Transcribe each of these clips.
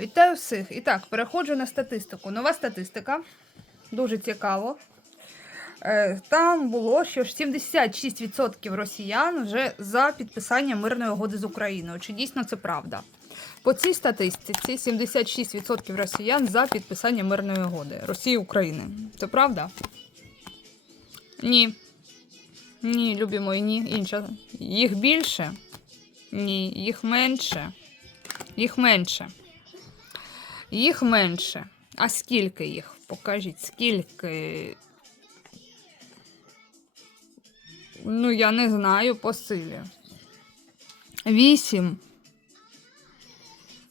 Вітаю всіх. І так, переходжу на статистику. Нова статистика. Дуже цікаво. Е, Там було, що 76% росіян вже за підписання мирної угоди з Україною. Чи дійсно це правда? По цій статистиці 76% росіян за підписання мирної угоди Росії України. Це правда? Ні. Ні, любі мої, ні. Інша. Їх більше? Ні, їх менше. Їх менше. Їх менше. А скільки їх? Покажіть, скільки. Ну, я не знаю по силі. Вісім.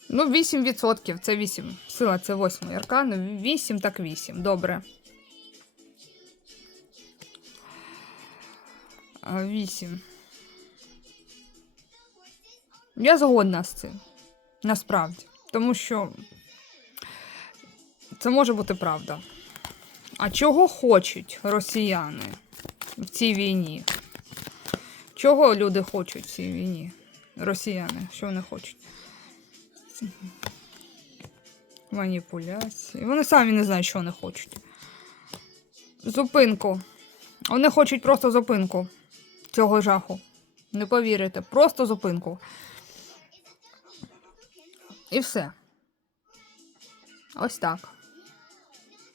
Ну, 8%. Це 8. Сила це 8 аркан. 8 так 8. Добре. А, 8. Я згодна з цим. Насправді. Тому що це може бути правда. А чого хочуть росіяни в цій війні? Чого люди хочуть в цій війні? Росіяни, що вони хочуть? Маніпуляції. Вони самі не знають, що вони хочуть. Зупинку. Вони хочуть просто зупинку цього жаху. Не повірите, просто зупинку. І все. Ось так.